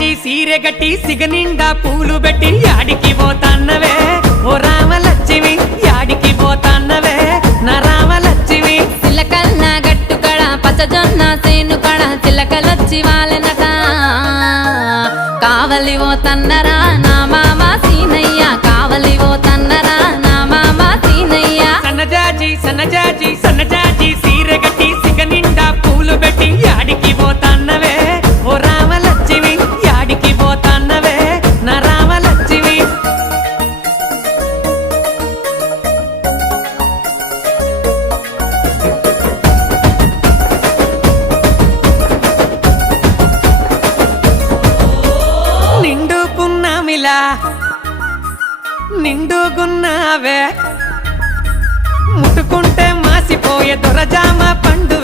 జాజి సీరె గట్టి సిగనిండా పూలు పెట్టి యాడికి పోతాన్నవే ఓ రామలక్ష్మి యాడికి పోతాన్నవే నా రామలక్ష్మి చిలకల్ల గట్టు కడ పచ్చజొన్న సేను కడ చిలకలొచ్చి వాలెనట కావలి ఓ తన్నరా నా మామ సీనయ్య కావలి ఓ తన్నరా నా మామ సీనయ్య సన్నజాజి సీరె గట్టి సిగనిండా పూలు పెట్టి యాడికి పోతాన్నవే ఓ రామలక్ష్మి యాడికి పోతాన్నవే నా రామలక్ష్మి నిండుకున్నావే ముట్టుకుంటే మాసిపోయే దొరజామ పండు